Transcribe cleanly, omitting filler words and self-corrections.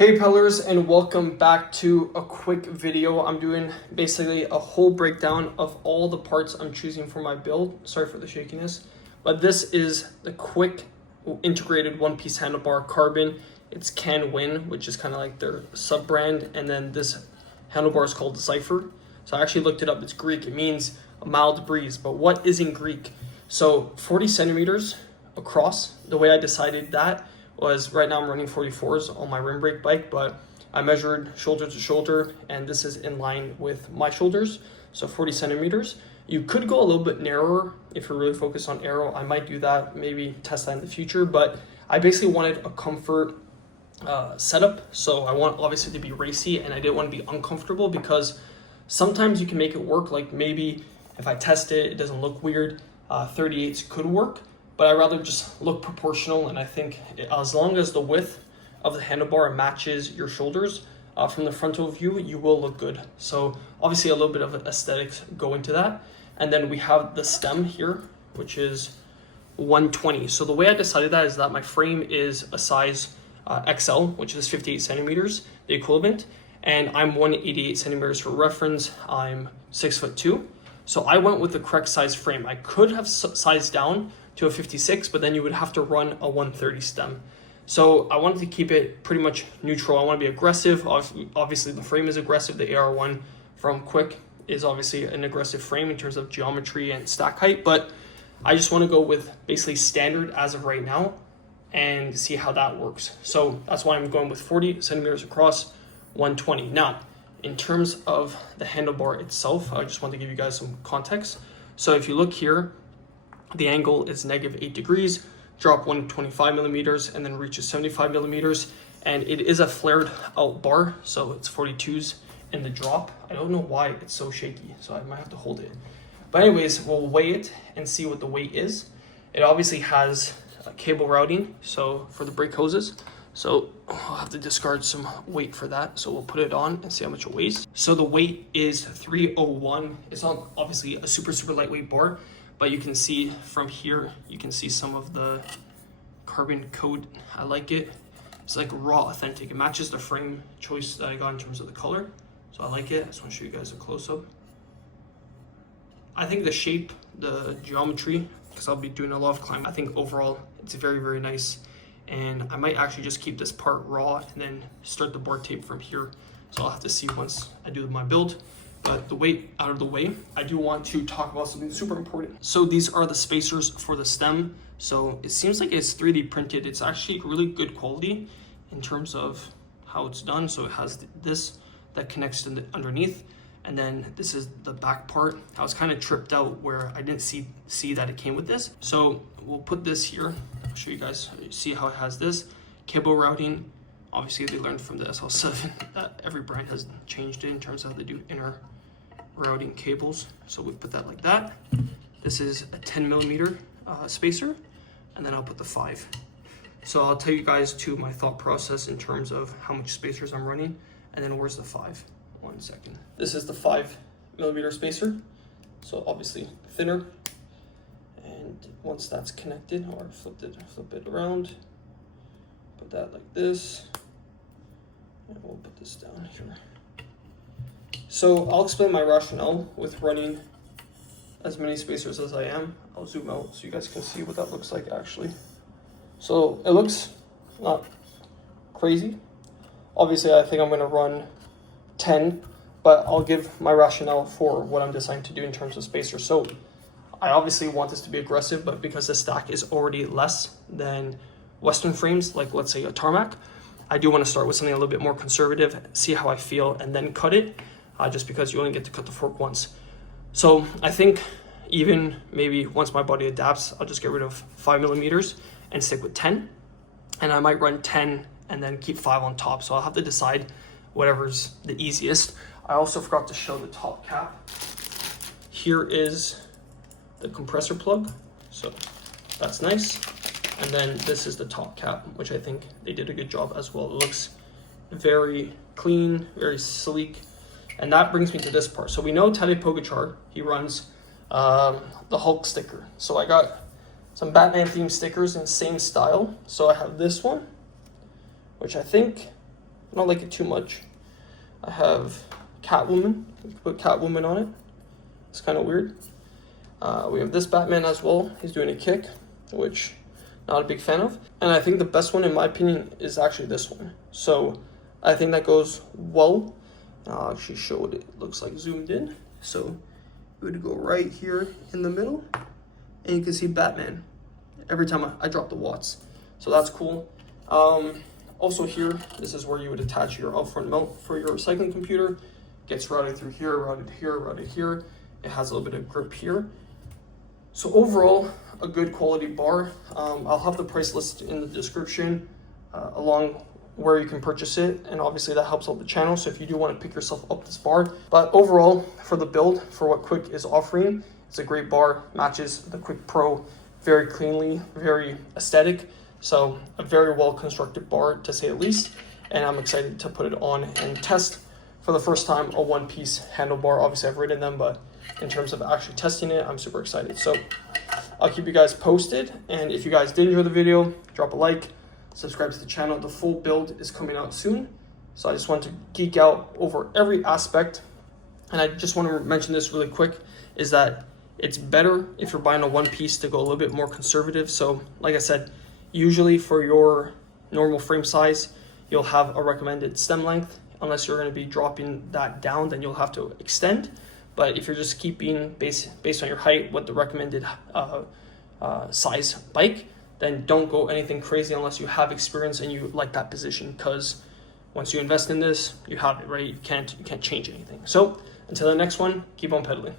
Hey Pellers, and welcome back to a quick video. I'm doing basically a whole breakdown of all the parts I'm choosing for my build. Sorry for the shakiness, but this is the quick integrated one-piece handlebar carbon. It's Canwin, which is kind of like their sub-brand, and then this handlebar is called ZEPHYR. So I actually looked it up. It's Greek. It means a mild breeze, but what is in Greek? So 40 centimeters across. The way I decided that was, right now I'm running 44s on my rim brake bike, but I measured shoulder to shoulder, and this is in line with my shoulders, so 40 centimeters. You could go a little bit narrower if you're really focused on aero. I might do that, maybe test that in the future, but I basically wanted a comfort setup, so I want obviously to be racy, and I didn't want to be uncomfortable because sometimes you can make it work. Like maybe if I test it, it doesn't look weird, 38s could work, but I'd rather just look proportional. And I think as long as the width of the handlebar matches your shoulders from the frontal view, you will look good. So obviously a little bit of aesthetics go into that. And then we have the stem here, which is 120. So the way I decided that is that my frame is a size XL, which is 58 centimeters, the equivalent. And I'm 188 centimeters for reference. I'm 6'2". So I went with the correct size frame. I could have sized down to a 56, but then you would have to run a 130 stem. So I wanted to keep it pretty much neutral. I want to be aggressive. Obviously the frame is aggressive. The AR1 from Quick is obviously an aggressive frame in terms of geometry and stack height, but I just want to go with basically standard as of right now and see how that works. So that's why I'm going with 40 centimeters across, 120. Now, in terms of the handlebar itself, I just want to give you guys some context. So if you look here, the angle is -8 degrees, drop 125 millimeters, and then reaches 75 millimeters. And it is a flared out bar, so it's 42s in the drop. I don't know why it's so shaky, so I might have to hold it. But anyways, we'll weigh it and see what the weight is. It obviously has cable routing, so for the brake hoses. So I'll have to discard some weight for that. So we'll put it on and see how much it weighs. So the weight is 301. It's not obviously a super lightweight bar, but you can see from here, you can see some of the carbon coat. I like it. It's like raw authentic. It matches the frame choice that I got in terms of the color. So I like it. I just want to show you guys a close-up. I think the shape, the geometry, because I'll be doing a lot of climbing, I think overall it's very nice. And I might actually just keep this part raw and then start the bar tape from here. So I'll have to see once I do my build. But the weight out of the way, I do want to talk about something super important. So these are the spacers for the stem. So it seems like it's 3D printed. It's actually really good quality in terms of how it's done. So it has this that connects to the underneath. And then this is the back part. I was kind of tripped out where I didn't see that it came with this. So we'll put this here. I'll show you guys, see how it has this. Cable routing. Obviously they learned from the SL7 that every brand has changed it in terms of how they do inner routing cables. So we put that like that. This is a 10 millimeter spacer, and then I'll put the 5. So I'll tell you guys too my thought process in terms of how much spacers I'm running, and then where's the 5. 1 second. This is the 5 millimeter spacer. So obviously thinner. And once that's connected, or flip it around, put that like this, and we'll put this down here. So I'll explain my rationale with running as many spacers as I am. I'll zoom out so you guys can see what that looks like actually. So it looks not crazy. Obviously I think I'm gonna run 10, but I'll give my rationale for what I'm deciding to do in terms of spacers. So I obviously want this to be aggressive, but because the stack is already less than Western frames, like let's say a tarmac, I do want to start with something a little bit more conservative, see how I feel, and then cut it, just because you only get to cut the fork once. So I think even maybe once my body adapts, I'll just get rid of 5 millimeters and stick with 10. And I might run 10 and then keep 5 on top. So I'll have to decide whatever's the easiest. I also forgot to show the top cap. Here is the compressor plug, so that's nice. And then this is the top cap, which I think they did a good job as well. It looks very clean, very sleek. And that brings me to this part. So we know Tadej Pogačar, he runs the Hulk sticker. So I got some Batman themed stickers in the same style. So I have this one, which I think I don't like it too much. I have Catwoman. We can put Catwoman on it. It's kind of weird. We have this Batman as well. He's doing a kick, which not a big fan of. And I think the best one in my opinion is actually this one. So I think that goes well. I'll actually show what it looks like zoomed in. So it would go right here in the middle, and you can see Batman every time I drop the watts. So that's cool. Also here, this is where you would attach your upfront mount for your recycling computer. Gets routed through here, routed here, routed here. It has a little bit of grip here. So overall, a good quality bar. I'll have the price listed in the description along where you can purchase it, and obviously that helps out the channel. So if you do want to pick yourself up this bar, but overall for the build, for what Quick is offering, it's a great bar, matches the Quick Pro very cleanly, very aesthetic. So a very well constructed bar to say the least, and I'm excited to put it on and test for the first time a one-piece handlebar. Obviously I've ridden them, but in terms of actually testing it, I'm super excited. So I'll keep you guys posted, and if you guys did enjoy the video, drop a like, subscribe to the channel. The full build is coming out soon, so I just want to geek out over every aspect. And I just want to mention this really quick, is that it's better if you're buying a one piece to go a little bit more conservative. So like I said, usually for your normal frame size, you'll have a recommended stem length. Unless you're going to be dropping that down, then you'll have to extend. But if you're just keeping based on your height what the recommended size bike, then don't go anything crazy unless you have experience and you like that position, because once you invest in this, you have it, right? You can't change anything. So until the next one, keep on pedaling.